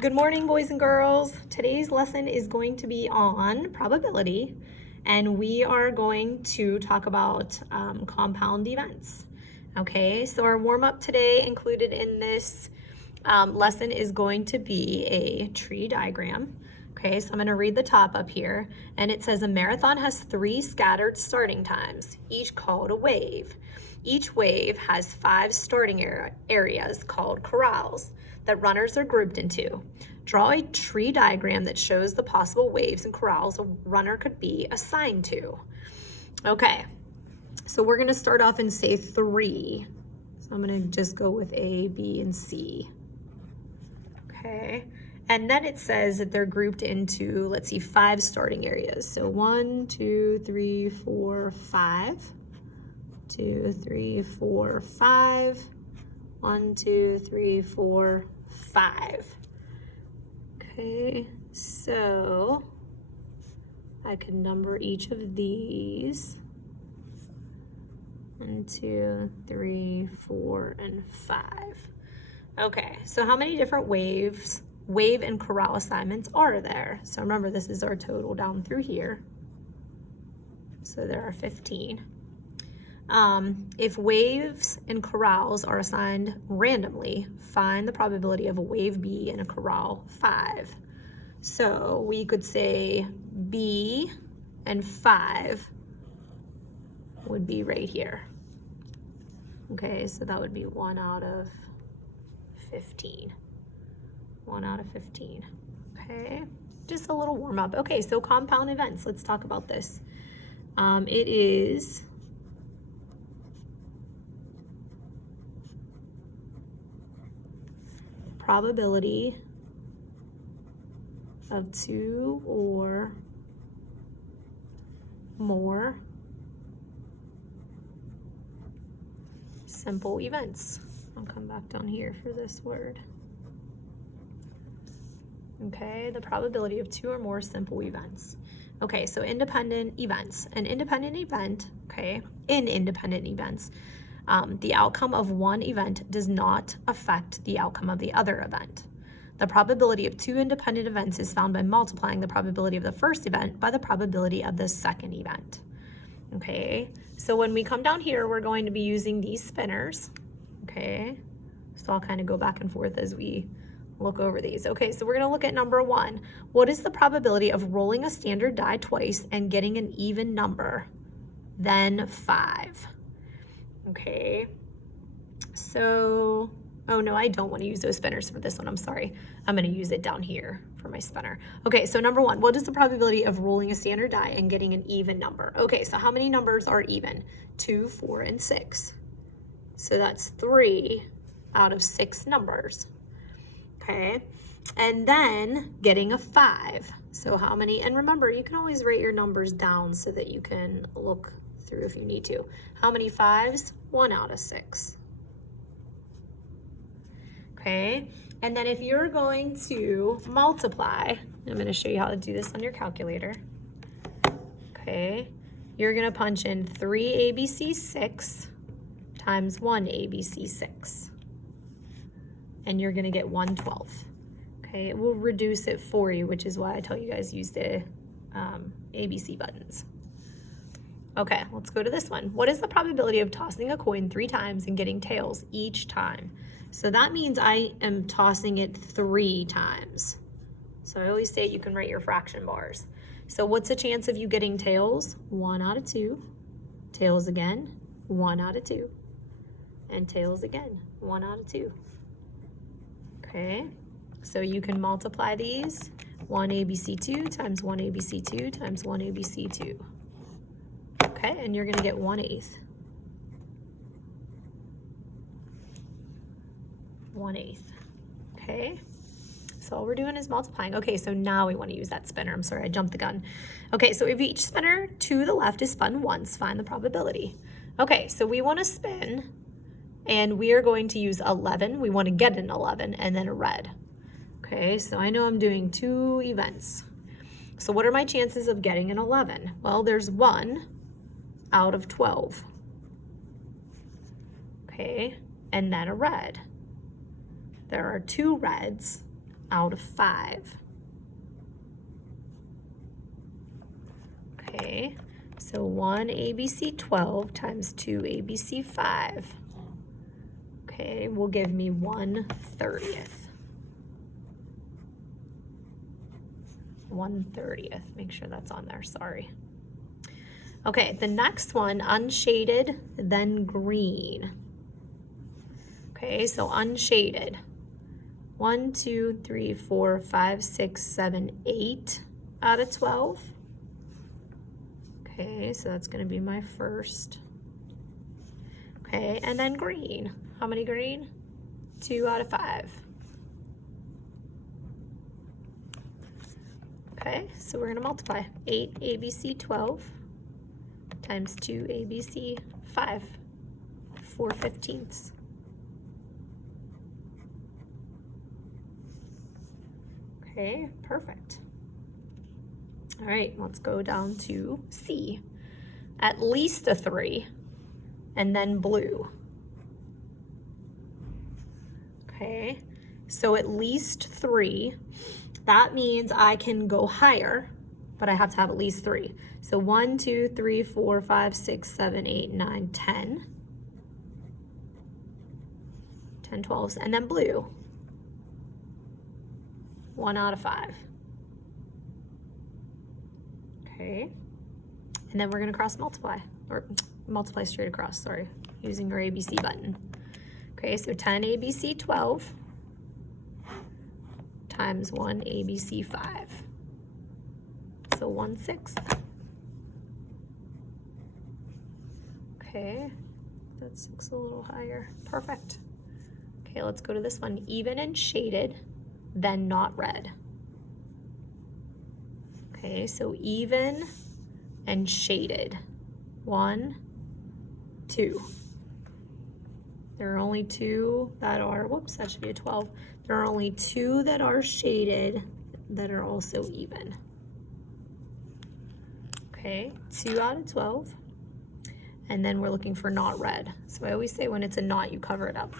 Good morning, boys and girls. Today's lesson is going to be on probability, and we are going to talk about compound events. Okay, so our warm-up today included in this lesson is going to be a tree diagram. Okay, so I'm going to read the top up here, and it says a marathon has 3 scattered starting times, each called a wave. Each wave has 5 starting areas called corrals that runners are grouped into. Draw a tree diagram that shows the possible waves and corrals a runner could be assigned to. Okay, so we're going to start off and say 3. So I'm going to just go with A, B, and C. Okay, and then it says that they're grouped into, let's see, 5 starting areas. So 1, 2, 3, 4, 5. 2, 3, 4, 5. 1, 2, 3, 4, 5. Okay, so I can number each of these. 1, 2, 3, 4, and 5. Okay, so how many different wave and corral assignments are there? So remember, this is our total down through here. So there are 15. If waves and corrals are assigned randomly, find the probability of a wave B and a corral 5. So we could say B and 5 would be right here. Okay, so that would be 1 out of 15. 1 out of 15. Okay, just a little warm up. Okay, so compound events. Let's talk about this. It is probability of 2 or more simple events. I'll come back down here for this word. Okay, the probability of 2 or more simple events. Okay, so independent events. An independent event, okay, in independent events, the outcome of one event does not affect the outcome of the other event. The probability of 2 independent events is found by multiplying the probability of the first event by the probability of the second event. Okay, so when we come down here, we're going to be using these spinners. Okay, so I'll kind of go back and forth as we look over these. Okay, so we're going to look at number 1. What is the probability of rolling a standard die twice and getting an even number? Then 5. Okay, so, oh no, I don't want to use those spinners for this one. I'm sorry. I'm going to use it down here for my spinner. Okay, so number 1, what is the probability of rolling a standard die and getting an even number? Okay, so how many numbers are even? 2, 4, and 6. So that's 3 out of 6 numbers. Okay, and then getting a 5. So how many? And remember, you can always write your numbers down so that you can look through if you need to. How many 5s? 1 out of 6. Okay, and then if you're going to multiply, I'm going to show you how to do this on your calculator. Okay, you're going to punch in 3ABC6 times 1ABC6, and you're going to get 112. Okay, it will reduce it for you, which is why I tell you guys use the ABC buttons. Okay, let's go to this one. What is the probability of tossing a coin 3 times and getting tails each time? So that means I am tossing it 3 times. So I always say you can write your fraction bars. So what's the chance of you getting tails? 1 out of 2. Tails again, 1 out of 2. And tails again, 1 out of 2. Okay, so you can multiply these. 1ABC2 times 1ABC2 times 1ABC2. Okay, and you're going to get 1/8. 1/8. Okay, so all we're doing is multiplying. Okay, so now we want to use that spinner. I'm sorry, I jumped the gun. Okay, so if each spinner to the left is spun once, find the probability. Okay, so we want to spin, and we are going to use 11. We want to get an 11 and then a red. Okay, so I know I'm doing 2 events. So what are my chances of getting an 11? Well, there's 1 out of 12. Okay, and then a red. There are 2 reds out of 5. Okay, so 1 ABC 12 times 2 ABC 5. Okay, will give me 1/30th. 1/30th, make sure that's on there, sorry. Okay, the next one, unshaded, then green. Okay, so unshaded. 1, 2, 3, 4, 5, 6, 7, 8 out of 12. Okay, so that's gonna be my first. Okay, and then green. How many green? 2 out of 5. Okay, so we're gonna multiply. 8 ABC 12 times 2 ABC 5, 4/15. Okay, perfect. All right, let's go down to C. At least a 3, and then blue. Okay, so at least 3, that means I can go higher, but I have to have at least 3. So 1, 2, 3, 4, 5, 6, 7, 8, 9, 10. 10 12s, and then blue. 1 out of 5. Okay, and then we're gonna cross multiply, or multiply straight across, sorry, using our ABC button. Okay, so 10 ABC 12 times 1 ABC 5. So 1/6. Okay, that 6 a little higher. Perfect. Okay, let's go to this one. Even and shaded, then not red. Okay, so even and shaded. 1, 2. There are only 2 that are, whoops, that should be a 12. There are only 2 that are shaded that are also even. Okay, 2 out of 12. And then we're looking for not red. So I always say when it's a not, you cover it up.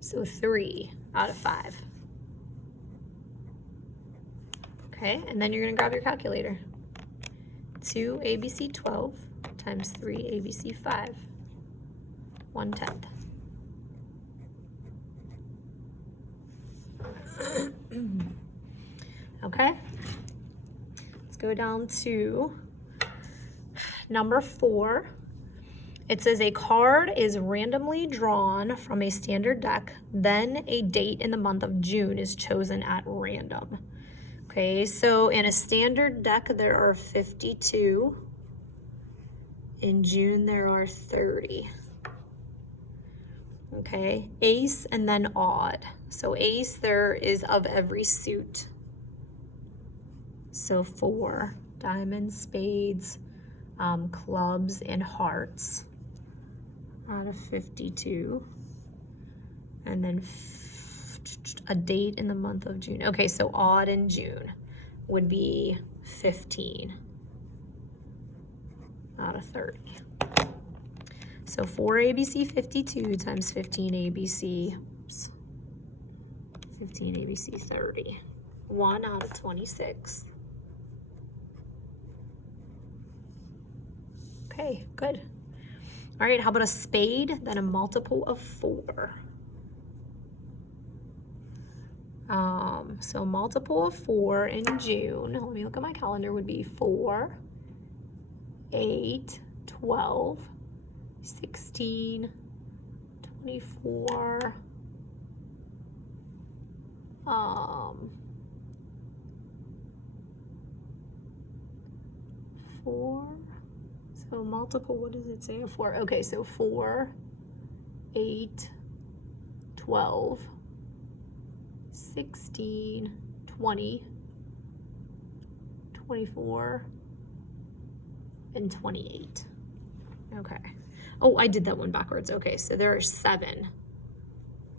So 3 out of 5. Okay, and then you're gonna grab your calculator. 2 ABC 12 times 3 ABC 5, 1/10. Okay, let's go down to number 4. It says a card is randomly drawn from a standard deck, then a date in the month of June is chosen at random. Okay, so in a standard deck there are 52. In June there are 30. Okay, ace and then odd. So ace there is of every suit. So 4, diamonds, spades, clubs, and hearts out of 52. And then a date in the month of June. Okay, so odd in June would be 15 out of 30. So 4 ABC 52 times 15 ABC, oops, 15 ABC 30. 1 out of 26. Okay, good. All right, how about a spade, then a multiple of 4? So multiple of 4 in June, let me look at my calendar, would be 4, 8, 12, 16, 24, 4, so multiple, what does it say of 4? Okay, so 4, 8, 12, 16, 20, 24, and 28. Okay. Oh, I did that one backwards. Okay, so there are 7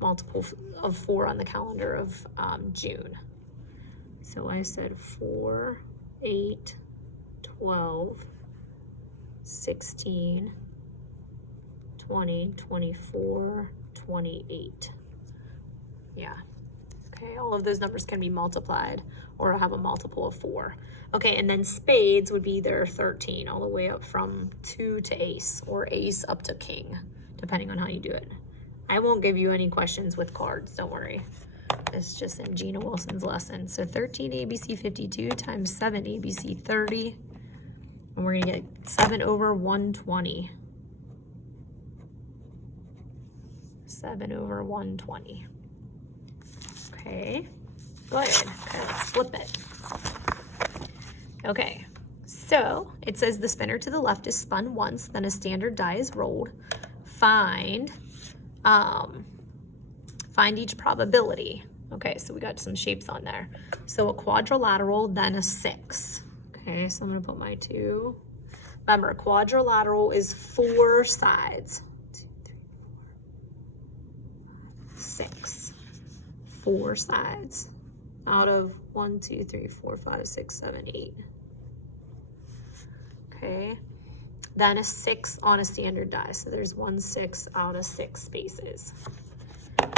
multiple of 4 on the calendar of June. So I said 4, 8, 12, 16, 20, 24, 28. Yeah. Okay, all of those numbers can be multiplied or have a multiple of 4. Okay, and then spades would be their 13, all the way up from 2 to ace, or ace up to king, depending on how you do it. I won't give you any questions with cards, don't worry. It's just in Gina Wilson's lesson. So 13 ABC 52 times 7 ABC 30. And we're gonna get 7 over 120. 7 over 120. Okay, good. Okay, let's flip it. Okay, so it says the spinner to the left is spun once, then a standard die is rolled. Find each probability. Okay, so we got some shapes on there. So a quadrilateral, then a 6. Okay, so I'm gonna put my 2. Remember, a quadrilateral is 4 sides. 2, 3, 4, 5, 6. 4 sides out of 1, 2, 3, 4, 5, 6, 7, 8. Okay, then a 6 on a standard die. So there's 1 6 out of 6 spaces.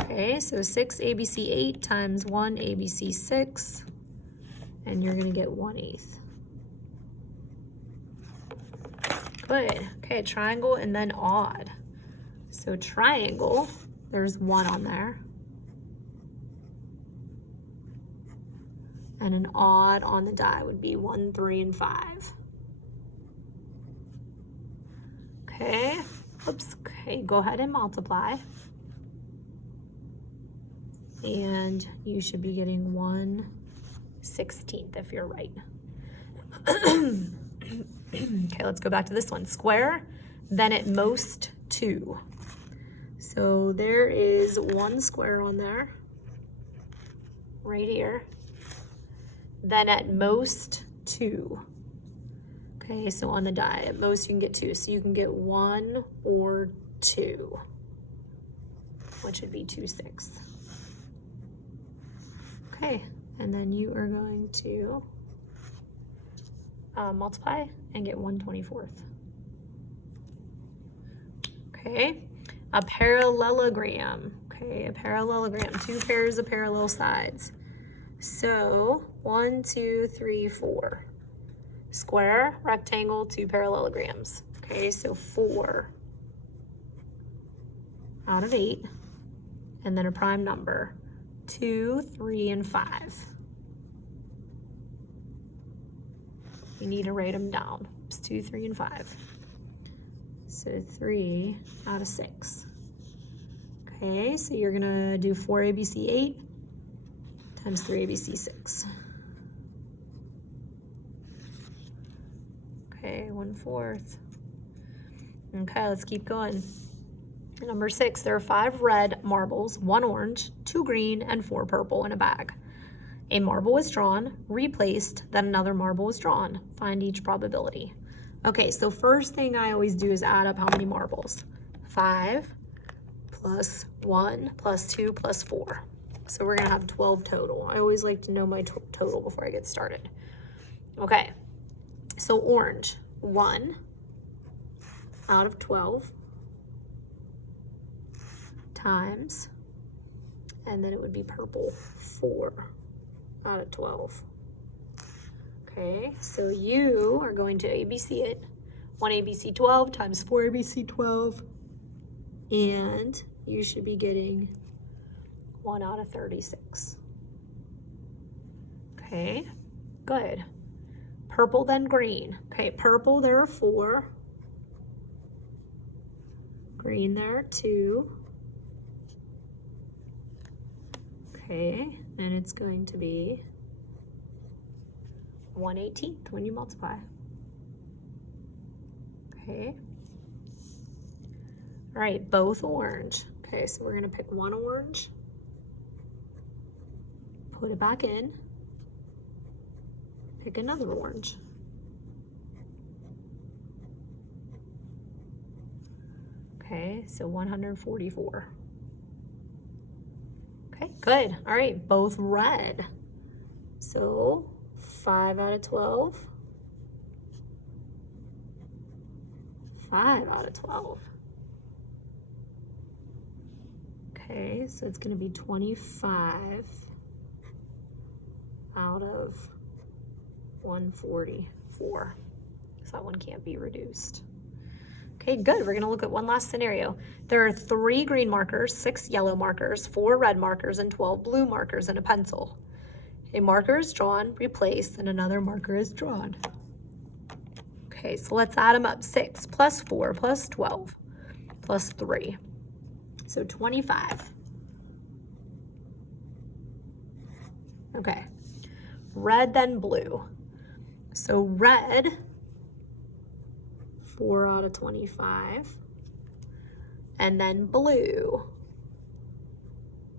Okay, so 6 ABC 8 times 1 ABC 6, and you're gonna get 1/8. Good. Okay, triangle and then odd. So triangle, there's 1 on there. And an odd on the die would be 1, 3, and 5. Okay, oops, okay, go ahead and multiply. And you should be getting 1/16 if you're right. Okay, let's go back to this one. Square, then at most 2. So there is 1 square on there, right here. Then at most 2. Okay, so on the die, at most you can get 2. So you can get 1 or 2, which would be 2 6. Okay, and then you are going to multiply and get 1/24. Okay, a parallelogram. Okay, a parallelogram, 2 pairs of parallel sides. So 1, 2, 3, 4. Square, rectangle, 2 parallelograms. Okay, so 4 out of 8, and then a prime number, 2, 3, and 5. You need to write them down. It's 2, 3, and 5. So 3 out of 6. Okay, so you're gonna do 4 ABC 8 times 3 ABC 6. Okay, 1/4. Okay, let's keep going. Number 6, there are 5 red marbles, 1 orange, 2 green, and 4 purple in a bag. A marble was drawn, replaced, then another marble was drawn. Find each probability. Okay, so first thing I always do is add up how many marbles. 5 plus 1 plus 2 plus 4. So we're gonna have 12 total. I always like to know my total before I get started. Okay, so orange, 1 out of 12 times, and then it would be purple, 4 out of 12. Okay, so you are going to ABC it. 1 ABC 12 times 4 ABC 12, and you should be getting 1 out of 36. Okay, good. Purple, then green. Okay, purple, there are 4. Green, there are 2. Okay, and it's going to be 1/18 when you multiply. Okay. All right, both orange. Okay, so we're gonna pick 1 orange, put it back in, pick another orange. Okay, so 144. Okay, good. All right, both red. So 5 out of 12. 5 out of 12. Okay, so it's gonna be 25 out of 144. So that one can't be reduced. Okay, good. We're going to look at one last scenario. There are 3 green markers, 6 yellow markers, 4 red markers, and 12 blue markers in a pencil. A marker is drawn, replaced, and another marker is drawn. Okay, so let's add them up. 6 plus 4 plus 12 plus 3. So 25. Okay, red then blue. So red, 4 out of 25. And then blue,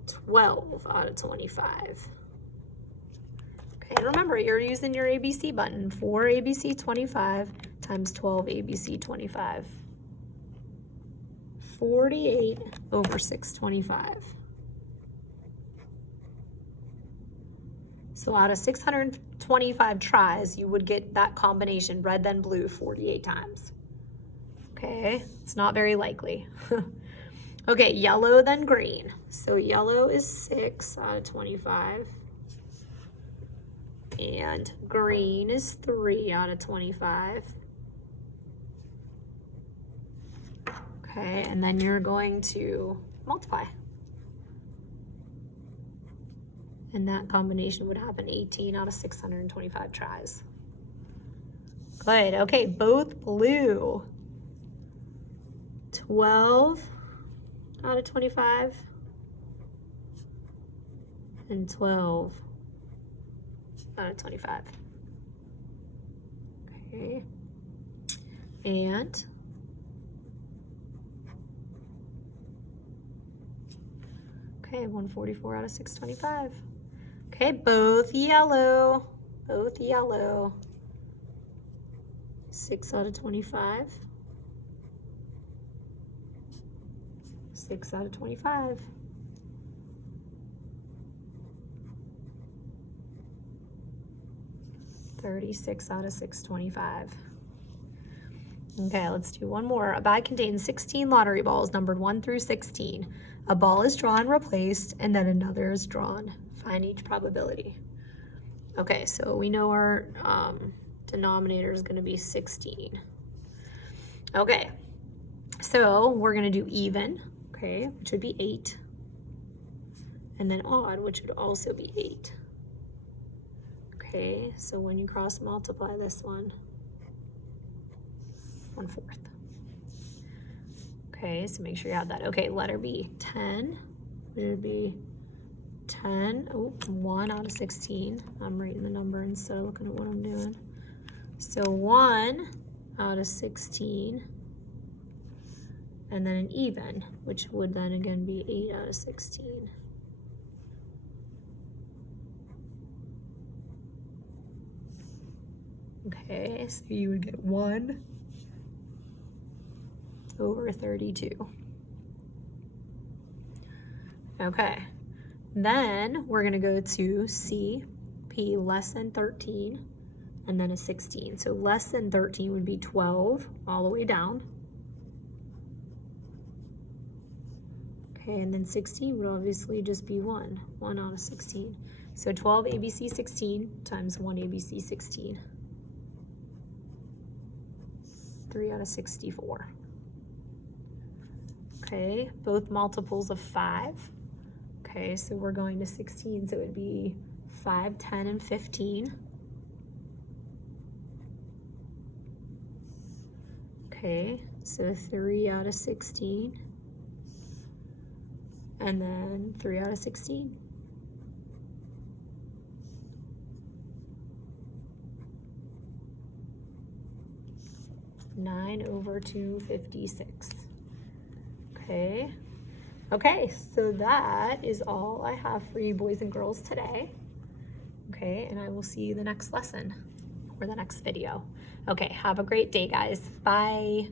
12 out of 25. Okay, remember, you're using your ABC button. 4 ABC 25 times 12 ABC 25. 48 over 625. So out of 625 tries, you would get that combination, red then blue, 48 times. Okay, it's not very likely. Okay, yellow then green. So yellow is 6 out of 25. And green is 3 out of 25. Okay, and then you're going to multiply. And that combination would happen 18 out of 625 tries. Good, okay, both blue. 12 out of 25. And 12 out of 25. Okay. And okay, 144 out of 625. Okay, both yellow. Both yellow. 6 out of 25. 6 out of 25. $36 out of 625. Okay, let's do one more. A bag contains 16 lottery balls numbered 1 through 16. A ball is drawn, replaced, and then another is drawn. Find each probability. Okay, so we know our denominator is going to be 16. Okay, so we're going to do even, okay, which would be 8. And then odd, which would also be 8. Okay, so when you cross multiply this one, 1/4. Okay, so make sure you have that. Okay, letter B, 10, which would be 10, 1 out of 16. I'm writing the number instead of looking at what I'm doing. So 1 out of 16, and then an even, which would then again be 8 out of 16. Okay, so you would get 1 over 32. Okay, then we're gonna go to C, P less than 13, and then a 16. So less than 13 would be 12 all the way down. Okay, and then 16 would obviously just be 1 out of 16. So 12 ABC 16 times 1 ABC 16. 3 out of 64. Okay, both multiples of 5. Okay, so we're going to 16, so it would be 5, 10, and 15. Okay, so 3 out of 16. And then 3 out of 16. $9 over 256. Okay. Okay, so that is all I have for you boys and girls today. Okay, and I will see you the next lesson or the next video. Okay, have a great day, guys. Bye.